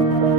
Hi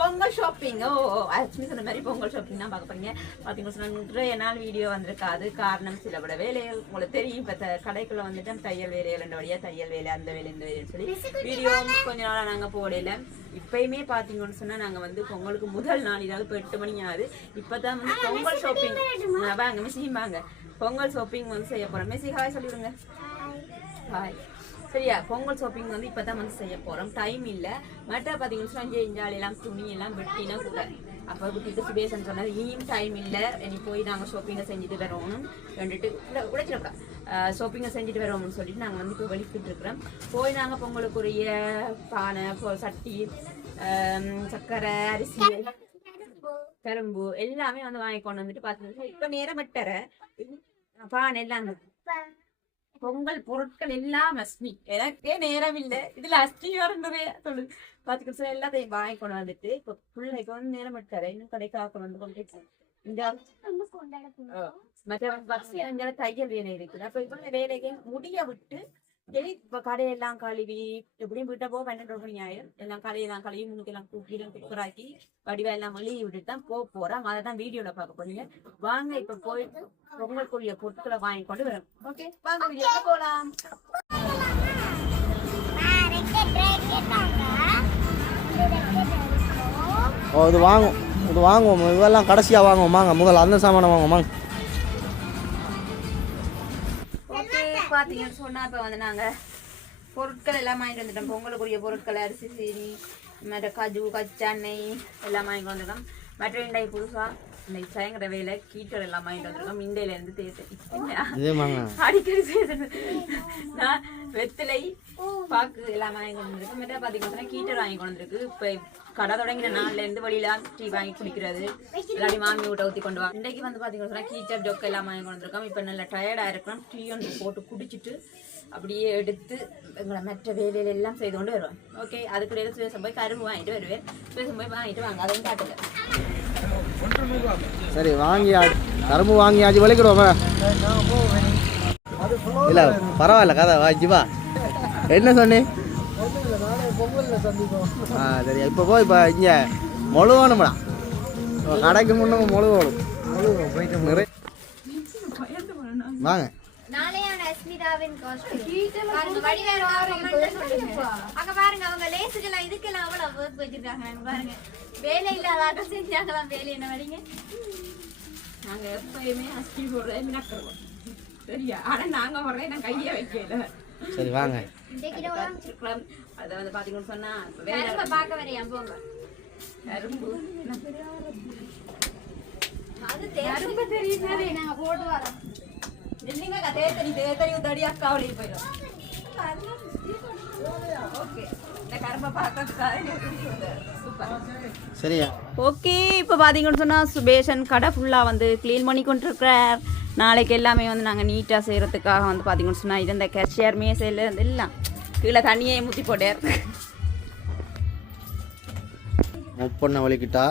Pongal shopping. ஓ actually சொன்ன மாதிரி Pongal shopping தான் பார்க்க போறீங்க. பார்த்தீங்கன்னா சொன்னா நிறைய நாள் வீடியோ வந்திருக்காது காரணம் சில பல வேலைகள். உங்களுக்கு தெரியும் இப்போ கடைக்குள்ள வந்துட்டு தையல் வேலைகள் ரெண்டு வழியா தையல் வேலை அந்த வேலை இந்த வேலைன்னு சொல்லி வீடியோ கொஞ்ச நாளா நாங்க போடல. இப்பயுமே பார்த்தீங்கன்னு சொன்னா நாங்க வந்து பொங்கலுக்கு முதல் நாள் இதாவது இப்போ எட்டு மணி ஆகுது. இப்பதான் வந்து பொங்கல் ஷாப்பிங். வாங்க மிஸ்ஸியும் வாங்க. பொங்கல் ஷாப்பிங் வந்து செய்ய போறோம். மிஸ்ஸி ஹாய் சொல்லிவிடுங்க. ஹாய். சரியா? பொங்கல் ஷாப்பிங் வந்து இப்பதான் வந்து செய்ய போறோம். டைம் இல்ல. மற்ற பாத்தீங்கன்னா இங்கே இஞ்சாலி எல்லாம் துணி எல்லாம் வெட்டினா கூட. அப்ப விட்டுட்டு சுபேசன் சொன்னாரு இனியும் டைம் இல்ல. இனி போய் நாங்க ஷாப்பிங்கை செஞ்சுட்டு வரணும் ரெண்டுட்டு உடைச்சிடப்பா ஷாப்பிங்கை செஞ்சுட்டு வரோம்னு சொல்லிட்டு நாங்கள் வந்து இப்போ வெளிக்கிட்டு இருக்கிறோம். போய் நாங்கள் பொங்கலுக்குரிய பானை சட்டி சர்க்கரை அரிசி கரும்பு எல்லாமே வந்து வாங்கி கொண்டு வந்துட்டு பார்த்துட்டு இப்போ நேரம் விட்டற பானை எல்லாம் பொங்கல் பொருட்கள் எல்லாம் அஸ்மி எனக்கே நேரம் இல்லை இதுல அஸ்மி வரணுவே சொல்லு. பாத்துக்கிட்டு எல்லாத்தையும் வாங்கி கொண்டு வந்துட்டு இப்ப பிள்ளைக்கு வந்து நேரம் எடுத்தாரு இன்னும் கடைக்காக்க வந்து கொண்டு இந்த மற்ற தையல் வேலை இருக்குது அப்ப இப்ப வேலைக்கு முடிய விட்டு சரி இப்ப கடையெல்லாம் கழுவி எப்படியும் விட்ட போக பன்னெண்டு மணி ஆயிரும் எல்லாம் கடையெல்லாம் கழுவி முன்னுக்கெல்லாம் கூப்பிட்டு குக்கராக்கி வடிவா எல்லாம் வெளியே விட்டுட்டு தான் போக போறோம் அதை தான் வீடியோல பார்க்க போறீங்க. வாங்க இப்ப போயிட்டு பொங்கலுக்குரிய பொருட்களை வாங்கி கொண்டு வரோம். ஓகே வாங்க வீடியோ போலாம். ஓ இது வாங்கும். இது வாங்குவோம். இதெல்லாம் கடைசியாக வாங்குவோம். வாங்க முதல்ல அந்த சாமானை வாங்குவோம். வாங்க. ஓகே பாத்தீங்கன்னு சொன்னா இப்ப வந்து நாங்க பொருட்கள் எல்லாம் வாங்கிட்டு வந்துட்டோம். பொங்கலுக்குரிய பொருட்கள் அரிசி சீனி மற்ற காஜு கச்சாண்ணெய் எல்லாம் வாங்கிட்டு வந்துட்டோம். மற்ற இண்டை புதுசா இன்னைக்கு சாயங்கிற வேலை கீட்டர் எல்லாம் வாங்கிட்டு வந்திருக்கோம் இண்டையில இருந்து தேர்த்து இதே வாங்க அடிக்கடி செய்தது நான் வெத்திலை பாக்கு எல்லாம் வாங்கி கொண்டு வந்திருக்கு. மற்ற பாத்தீங்கன்னா கீட்டர் வாங்கி கொண்டு வந்திருக்கு. இப்ப கடை தொடங்கின நாள்ல இருந்து வெளியில டீ வாங்கி குடிக்கிறது. இல்லாட்டி மாமி ஊட்ட ஊத்தி கொண்டு வா இன்றைக்கு வந்து பாத்தீங்கன்னா கீச்சர் ஜொக்கு எல்லாம் வாங்கி கொண்டு வந்திருக்கோம் இப்ப நல்ல டயர்டா இருக்கிறோம். டீ ஒன்று போட்டு குடிச்சிட்டு அப்படியே எடுத்து எங்களை மற்ற வேலையில எல்லாம் செய்து கொண்டு வருவோம். ஓகே அதுக்குள்ள சுவேசம் போய் கரும்பு வாங்கிட்டு வருவேன். சுவேசம் போய் வாங்கிட்டு வாங்க. அதையும் காட்டுங்க சரி வாங்கி கரும்பு வாங்கி ஆச்சு விளைக்கிடுவோமா இல்லை பரவாயில்ல கதை வா என்ன சொன்னி? ஆ சரி இப்போ போய் இப்போ இங்கே மொழுவணும்டா கடைக்கு முன்ன மொழுவணும் நிறைய வாங்க. அங்க பாருங்க அவங்க லேசுக்கெல்லாம் இதுக்கெல்லாம் அவ்வளவு ஒர்க் வச்சிருக்காங்க. பாருங்க. வேலை இல்லாத செஞ்சாங்களாம் வேலை என்ன வரீங்க நாங்க எப்பயுமே அஸ்கி மினக்கிறோம் சரியா ஆனா நாங்க போடுறதே நான் கையே வைக்கல. சரி வாங்க. வச்சிருக்கலாம் அதை வந்து பாத்தீங்கன்னு சொன்னா வேற கரும்பை பார்க்க வரையா போங்க. கரும்பு. அது கரும்பு தெரியும் நாங்க போட்டு வரோம். இல்லைங்க தேத்தனி தேத்தனி தடி அக்கா வழி போயிடும். ஓகே. இந்த கரும்பை பார்க்கறதுக்காக சூப்பர். சரியா? ஓகே இப்போ பார்த்தீங்கன்னு சொன்னால் சுபேஷன் கடை ஃபுல்லாக வந்து க்ளீன் பண்ணி கொண்டிருக்கிறார். நாளைக்கு எல்லாமே வந்து நாங்கள் நீட்டாக செய்கிறதுக்காக வந்து பார்த்தீங்கன்னு சொன்னால் இது இந்த கேஷியர் மேசையில் இருந்து எல்லாம் கீழே தண்ணியே முத்தி போட்டார் முப்பண்ண வலிக்கிட்டா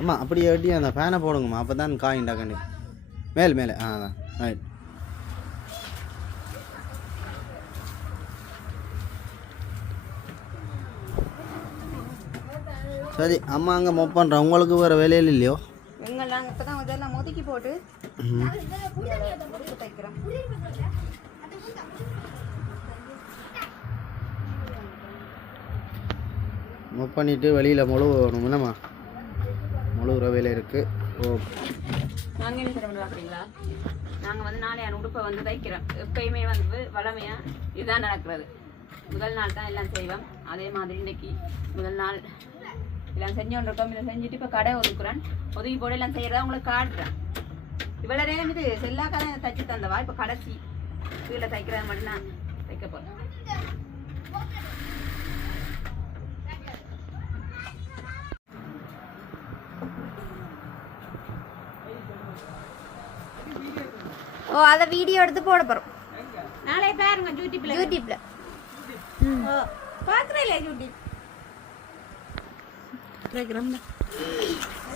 அம்மா அப்படியே வெட்டி அந்த ஃபேனை போடுங்கம்மா. அப்போ தான் காயின்டா கண்டி மேலே மேலே. ஆ அதான். ரைட் சரி அம்மா அங்கே மொப் பண்ணுறேன் உங்களுக்கு வேறு வேலையில் இல்லையோ? எங்கள் நாங்கள் இப்போ தான் இதெல்லாம் முதுக்கி போட்டு தைக்கிறோம் மொப் பண்ணிவிட்டு வெளியில் முழுவணும் என்னம்மா? முழுகிற வேலை இருக்குது ஓ. நாங்கள் என்ன செய்ய பார்க்குறீங்களா? நாங்கள் வந்து நாளையான உடுப்பை வந்து தைக்கிறோம் எப்பயுமே வந்து வளமையாக இதுதான் நடக்கிறது. முதல் நாள் தான் எல்லாம் செய்வோம். அதே மாதிரி இன்னைக்கு முதல் நாள் இதெல்லாம் செஞ்சோன்னு இருக்கோம். செஞ்சுட்டு இப்போ கடை ஒதுக்குறேன். ஒதுக்கி போட்டு எல்லாம் செய்கிறதா உங்களுக்கு காட்டுறேன். இவ்வளோ நேரம் இது எல்லா கதையும் தைச்சி தந்தவா? இப்போ கடைசி கீழே தைக்கிறத மட்டும் நான் தைக்க போகிறேன் ஓ அதை வீடியோ எடுத்து போட போகிறோம் நாளை பாருங்க யூடியூப்ல. யூடியூப்ல. ம் பார்க்குறேன் இல்லை யூடியூப்.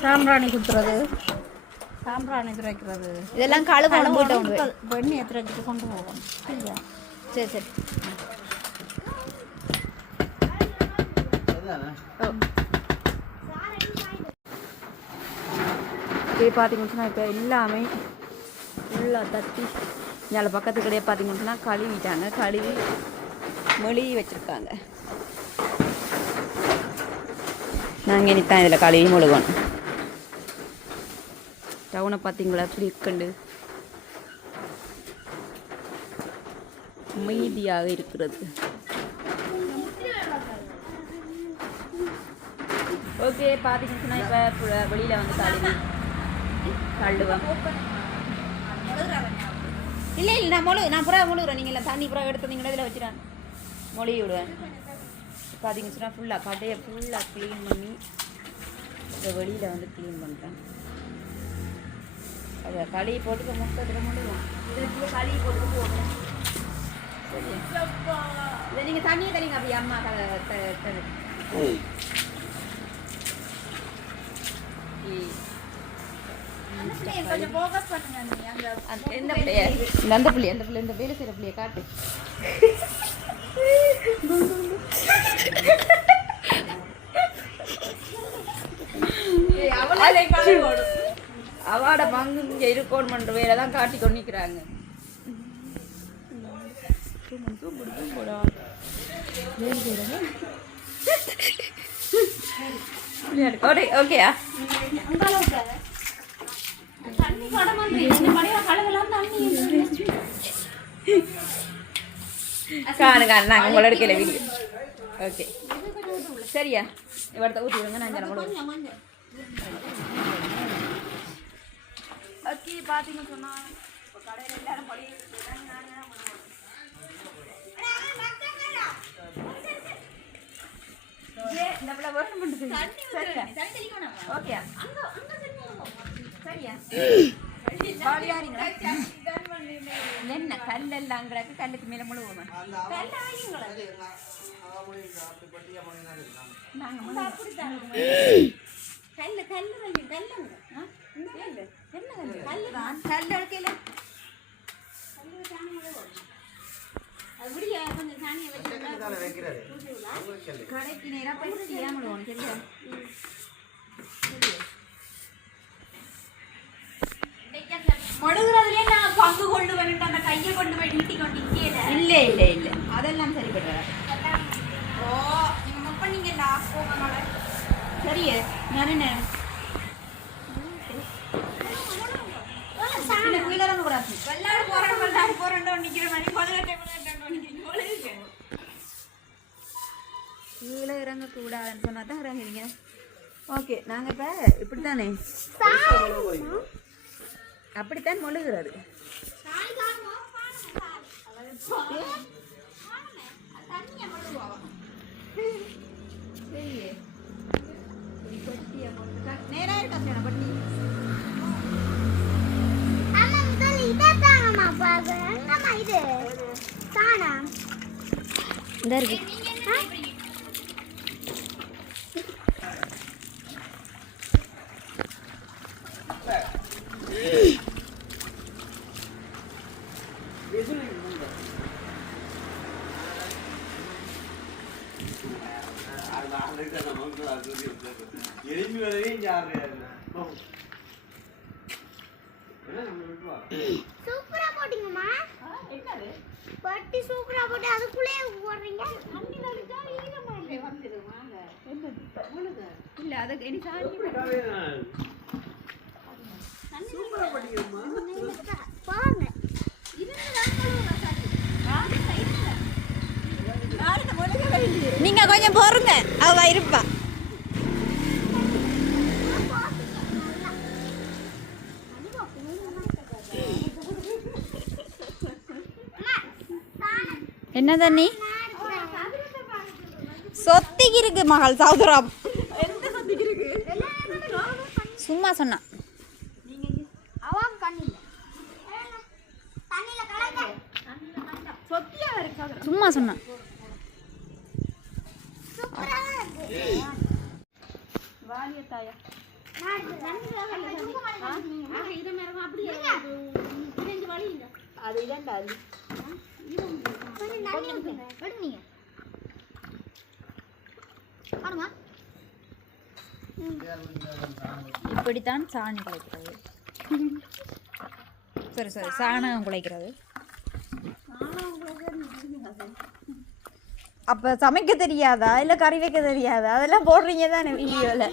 சாம்பிராணி குத்துறது. சாம்பிராணி துரைக்கிறது. இதெல்லாம் கழுவணும் போட்டு கொண்டு போய். வெண்ணி துரைச்சிட்டு கொண்டு போகணும் சரியா? சரி சரி. இது பார்த்தீங்கன்னு இப்போ எல்லாமே ஃபுல்லாக தட்டி இதில் பக்கத்து கடையை பார்த்தீங்கன்னு சொன்னால் கழுவிட்டாங்க. கழுவி மொழி வச்சுருக்காங்க. நாங்கள் இனித்தான் இதில் கழுவி முழுகணும். டவுனை பார்த்தீங்களா எப்படி இருக்கண்டு அமைதியாக இருக்கிறது. ஓகே பார்த்தீங்கன்னு இப்போ வெளியில் வந்து கழுவி கழுவம் இல்லை இல்லை நான் முழு நான் புறா முழுகிறேன். நீங்கள் தண்ணி புறா எடுத்து நீங்கள் இதில் வச்சுறேன் மொழி விடுவேன். பார்த்தீங்கன்னு சொன்னால் ஃபுல்லாக கடையை ஃபுல்லாக க்ளீன் பண்ணி இந்த வெளியில் வந்து க்ளீன் பண்ணுறேன் அதை களி போட்டு மொத்தத்தில் முழுவோம் இதில் களி போட்டு போடுறேன் சரி. இதை நீங்கள் தண்ணியை தரீங்க அப்படி அம்மா க த- த- இ- கொஞ்சம் ஃபோக்கஸ் பண்ணுங்க நீ அந்த அந்த- எந்த பிள்ளைய இந்த அந்த பிள்ளை அந்த பிள்ளை இந்த வேலை செய்கிற பிள்ளைய காட்டு. அவாட பங்கு இங்க இருக்கணும்ன்ற வேலை தான் காட்டி கொண்டு நிற்கிறாங்க ஓகேயா? காணு காணு நாங்கள் உங்களை எடுக்கல வீடியோ ஓகே சரியா? இவர்த்த ஊற்றி விடுங்க நான் ஜனம் ஓகே பார்த்தீங்க சொன்னா இப்போ கடையில் எல்லாரும் பாடியாரிங்களா? என்ன கல்லெல்லாம் கிடக்கு? கல்லுக்கு மேல முழுவோமா கல்லு கல்லு வந்து கல்லுங்க இந்த கல்லு என்ன கல்லு கல்லு தான் கல்லு எடுக்கல அது கொஞ்சம் சாணியை வச்சு கடைக்கு போய் சரியா நான் பங்கு கொண்டு அந்த கையை கொண்டு போய் நீட்டி கொண்டு இல்லை இல்லை இல்லை அதெல்லாம் சரிப்பட்டு வராது ஓ நீங்க லாஸ்ட் போகனால என்ன இல்ல கீழே இறங்க கூடாது வெள்ளாடு போறேன் வெள்ளாடு போறேன் நிக்கிற மாதிரி பதினெட்டு பதினெட்டு கீழே இறங்க கூடாதுன்னு சொன்னா தான் இறங்குறீங்க ஓகே நாங்க இப்ப இப்படித்தானே? அப்படித்தான் மொழுகிறது சரியே இப்படி பட்டியை போட்டு நேரா இருக்கா சேனா பட்டி இந்த இருக்கு எலும்பி வரையும் ஜாலியாக சூப்பரா போட்டீங்கம்மா பட்டி சூப்பரா போட்டு அதுக்குள்ளே போடுறீங்க தண்ணி வலிச்சா ஈரமா இல்ல அதுக்கு இனி சாணி பாருங்க. நீங்க கொஞ்சம் பொறுங்க. அவ இருப்பா. என்ன தண்ணி? சொத்திக்கு இருக்கு மகள் சௌதரம் சும்மா சொன்னா. அவன் கண்ணில்ல. சும்மா சொன்னேன் அது இல்லைண்டா அது. இப்படித்தான் சாணி குலைக்கிறது. சரி சரி சாணம் குலைக்கிறது. அப்ப சமைக்க தெரியாதா? இல்ல கறி வைக்க தெரியாதா? அதெல்லாம் போடுறீங்க தானே வீடியோல?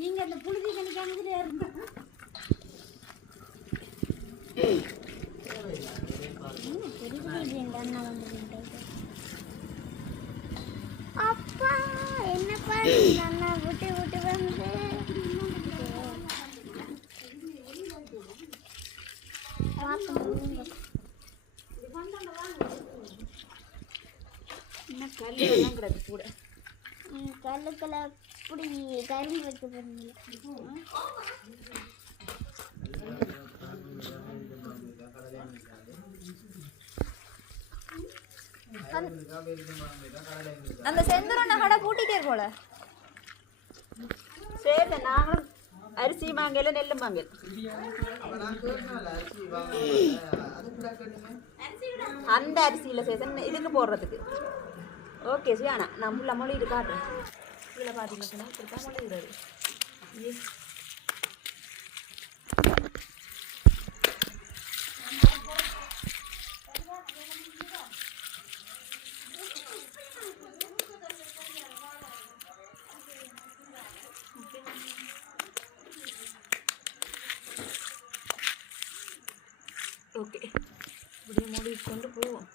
நீங்க அந்த புழுதி கணிக்கானதுல இருந்து அப்பா என்னப்பா நல்லா விட்டு விட்டு வந்து. கல்லுக்களை இப்படி கரும்பு வைக்க போறீங்க? அந்த செந்தூரண்ண கடை பூட்டிட்டே போல சரி நாங்களும் அரிசி வாங்கல நெல்லு வாங்கல அந்த அரிசியில் சேசன் இதுக்கு போடுறதுக்கு. ஓகே சியானா நான் மொழி இது காட்டுறேன். இதில் பார்த்தீங்கன்னா மொழி இருக்காது ஓகே. இப்படியே மொழி கொண்டு போவோம்.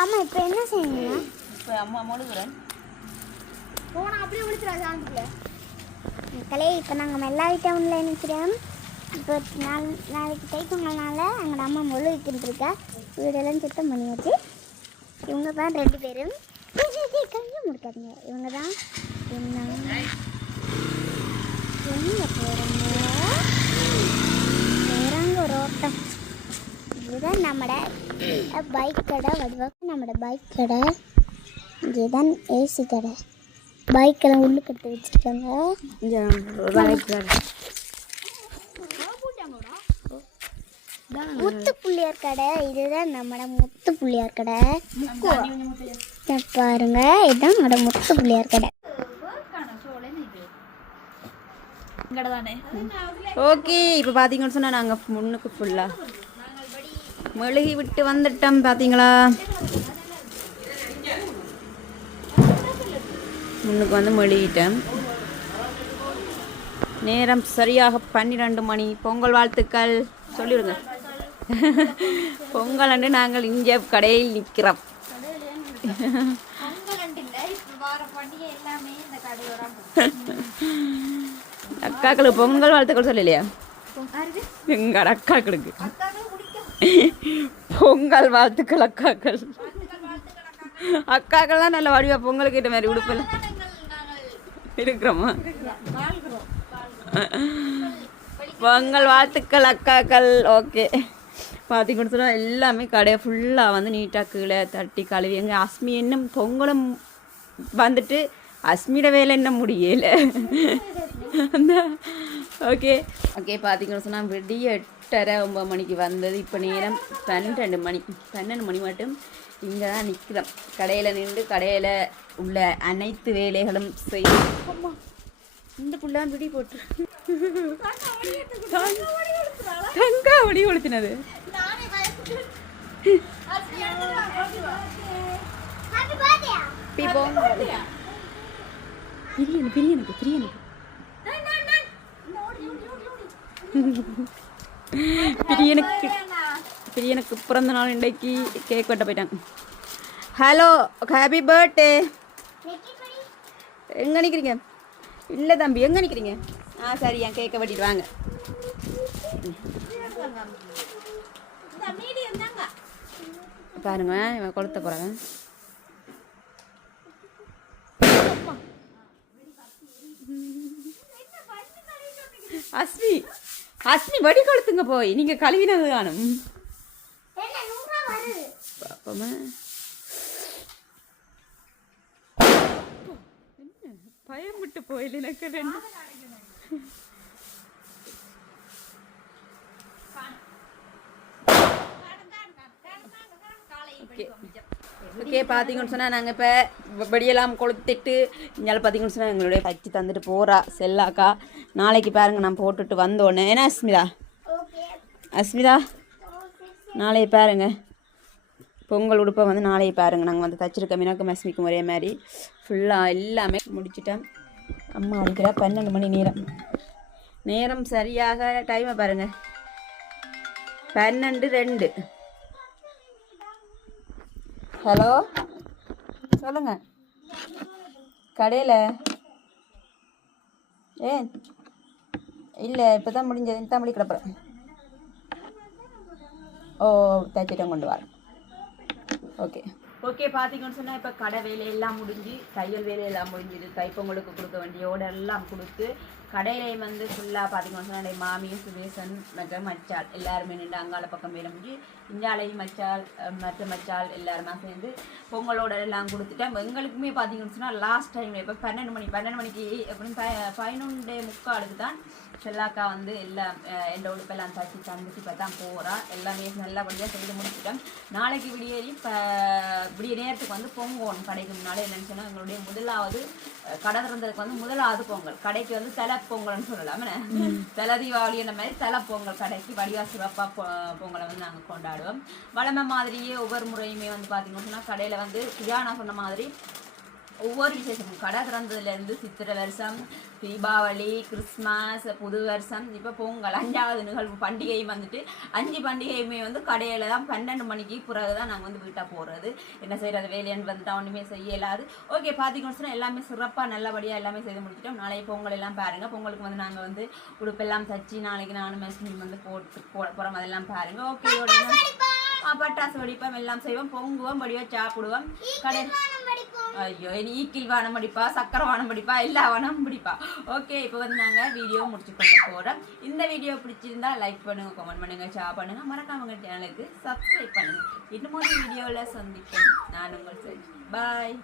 அம்மா இப்போ என்ன செய்யணும்? இப்போ அம்மா மொழிகிறேன் போனா அப்படியே விழிச்சிடா சாந்தில மக்களே இப்போ நாங்கள் மெல்லாவி டவுனில் நிற்கிறோம் இப்போ நாள் நாளைக்கு தைப்பொங்கல்னால எங்கள் அம்மா மொழி வைக்கிட்டுருக்கா வீடெல்லாம் சுத்தம் பண்ணியாச்சு. இவங்க தான் ரெண்டு பேரும். கையும் முடிக்காதீங்க. இவங்க தான் என்ன? எங்க போகிறாங்க நேராங்க ஒரு ஓட்டம். இதுதான் நம்மட பைக் கடை வடிவாக நம்மட பைக் கடை. இதுதான் ஏசி கடை. பைக்கெல்லாம் உள்ளுக்கு எடுத்து வச்சுருக்காங்க. முத்து புள்ளியார் கடை இதுதான் நம்மட முத்து புள்ளியார் கடை பாருங்க இதுதான் நம்மட முத்து புள்ளியார் கடை ஓகே இப்போ பார்த்தீங்கன்னு சொன்னால் நாங்கள் முன்னுக்கு ஃபுல்லாக மெழுகி விட்டு வந்துட்டோம் பார்த்தீங்களா முன்னுக்கு வந்து மெழுகிட்டேன் நேரம் சரியாக பன்னிரெண்டு மணி. பொங்கல் வாழ்த்துக்கள். சொல்லிடுங்க. பொங்கல் அண்டு நாங்கள் இங்கே கடையில் நிற்கிறோம். அக்காக்களுக்கு பொங்கல் வாழ்த்துக்கள் சொல்லலையா? எங்கள் அக்காக்களுக்கு. பொங்கல் வாழ்த்துக்கள் அக்காக்கள். அக்காக்கள் தான் நல்ல வடிவா பொங்கல் கேட்ட மாதிரி உடுப்பில். இருக்கிறோமா? பொங்கல் வாழ்த்துக்கள் அக்காக்கள். ஓகே. பார்த்தீங்கன்னு சொன்னால் எல்லாமே கடையை ஃபுல்லாக வந்து நீட்டாக கீழே தட்டி கழுவி எங்கள் அஸ்மி இன்னும் பொங்கலும் வந்துட்டு அஸ்மியோட வேலை என்ன முடியலை அந்த ஓகே ஓகே பார்த்தீங்கன்னு சொன்னால் விடிய எட்டரை ஒம்பது மணிக்கு வந்தது இப்போ நேரம் பன்னெண்டு மணி பன்னெண்டு மணி மட்டும் இங்கே தான் நிற்கிறோம் கடையில் நின்று கடையில் உள்ள அனைத்து வேலைகளும் செய்து இந்த புள்ளான் விடி போட்டு தங்கா ஒடி கொளுத்தினது இப்போ பிரியனு பிரியனுக்கு பிரியனுக்கு. பிரியனுக்கு. பிரியனுக்கு பிறந்த நாள் இன்றைக்கு கேக் வெட்ட போயிட்டாங்க. ஹலோ ஹாப்பி பர்த்டே எங்கே நிற்கிறீங்க இல்லை தம்பி எங்கே நிற்கிறீங்க ஆ சரி என் கேக்கை வெட்டிட்டு வாங்க. பாருங்க இவன் கொளுத்த போகிறாங்க அஸ்மி அஸ்மி வடி கொளுத்துங்க போய். நீங்க கழுவினது காணும். என்ன? பயம் விட்டு போயில் எனக்கு ரெண்டு. ஓகே பார்த்தீங்கன்னு சொன்னால் நாங்கள் இப்போ வெடியெல்லாம் கொளுத்திட்டு இங்கே பார்த்தீங்கன்னு சொன்னால் எங்களுடைய பச்சி தந்துட்டு போகிறா செல்லாக்கா. நாளைக்கு பாருங்க நான் போட்டுட்டு வந்தோடனே. ஏன்னா அஸ்மிதா? அஸ்மிதா? நாளைய பாருங்க. பொங்கல் உடுப்பை வந்து நாளைய பாருங்க. நாங்கள் வந்து தச்சிருக்க மீனாக்கும் அஸ்மிக்கும் ஒரே மாதிரி. ஃபுல்லாக எல்லாமே முடிச்சிட்டேன். அம்மா அடிக்கிறா. பன்னெண்டு மணி நேரம். நேரம் சரியாக டைமை பாருங்க. பன்னெண்டு ரெண்டு. ஹலோ? சொல்லுங்க. கடையில்? ஏன் இல்லை இப்போ தான் முடிஞ்சது. தான் முடி கிடப்புறேன் ஓ தைச்சிட்டம் கொண்டு வரேன். ஓகே. ஓகே பார்த்தீங்கன்னு சொன்னால் இப்போ கடை வேலையெல்லாம் முடிஞ்சு தையல் வேலையெல்லாம் முடிஞ்சுது. தைப்பொங்கலுக்கு கொடுக்க வேண்டிய ஓடெல்லாம் எல்லாம் கொடுத்து கடையிலையும் வந்து ஃபுல்லாக பார்த்தீங்கன்னு சொன்னால் மாமியும் சுவேசன் மற்ற மச்சாள் எல்லாருமே நின்று அங்கால பக்கம் வேலை முடிஞ்சு இஞ்சாலையும் மச்சால் மற்ற மச்சால் எல்லாருமா சேர்ந்து பொங்கலோட எல்லாம் கொடுத்துட்டேன் எங்களுக்குமே பார்த்தீங்கன்னு சொன்னால் லாஸ்ட் டைம் இப்போ பன்னெண்டு மணி பன்னெண்டு மணிக்கு எப்படின்னு ப- பதினொன்று முக்காலுக்கு தான் செல்லாக்கா வந்து எல்லாம் அஹ், எந்த உடுப்பெல்லாம் தச்சு தந்துச்சு இப்போ தான் போகிறா எல்லாமே நல்லபடியாக செய்து முடிச்சுட்டேன் நாளைக்கு விடியேறி இப்போ விடிய நேரத்துக்கு வந்து பொங்கோன் கடைக்கு முன்னால் என்னென்னு சொன்னால் எங்களுடைய முதலாவது கடை திறந்ததுக்கு வந்து முதலாவது பொங்கல். கடைக்கு வந்து தலை பொங்கல்னு சொல்லலாம்? தலை தீபாவளி அந்த மாதிரி தலை பொங்கல் கடைக்கு வடிவா சிறப்பாக பொ பொங்கலை வந்து நாங்கள் கொண்டாடுவோம். வளமை மாதிரியே ஒவ்வொரு முறையுமே வந்து பார்த்தீங்கன்னு கடையில் வந்து தியானா சொன்ன மாதிரி ஒவ்வொரு விசேஷமும். கடை திறந்ததுலேருந்து சித்திரை வருஷம் தீபாவளி கிறிஸ்மஸ் புது வருஷம் இப்போ பொங்கல் அஞ்சாவது நிகழ்வு பண்டிகையும் வந்துட்டு அஞ்சு பண்டிகையுமே வந்து கடையில் தான் பன்னெண்டு மணிக்கு பிறகு தான் நாங்கள் வந்து வீட்டாக போகிறது என்ன செய்கிறது வேலையான்னு வந்துட்டா ஒன்றுமே செய்ய இயலாது ஓகே பார்த்தீங்கன்னு எல்லாமே சிறப்பாக நல்லபடியாக எல்லாமே செய்து முடிச்சிட்டோம். நாளைக்கு பொங்கல் எல்லாம் பாருங்கள் பொங்கலுக்கு வந்து நாங்கள் வந்து உடுப்பெல்லாம் தச்சு நாளைக்கு நானும் மெஸ்மியும் வந்து போட்டு போட போகிறோம் அதெல்லாம் பாருங்கள் ஓகே பட்டாசு வெடிப்போம் எல்லாம் செய்வோம். பொங்குவோம் வடிவா சாப்பிடுவோம். கடை ஐயோ இனி ஈக்கில் வானம் படிப்பா சக்கரை வானம் படிப்பா எல்லா வானம் படிப்பா. ஓகே இப்போ வந்து நாங்கள் வீடியோ முடிச்சு கொண்டு போகிறோம் இந்த வீடியோ பிடிச்சிருந்தா லைக் பண்ணுங்க கமெண்ட் பண்ணுங்க ஷேர் பண்ணுங்க. மறக்காம உங்கள் சேனலுக்கு சப்ஸ்கிரைப் பண்ணுங்க. இன்னும் ஒரு வீடியோவில் சந்திப்பேன் நான் உங்கள் பாய்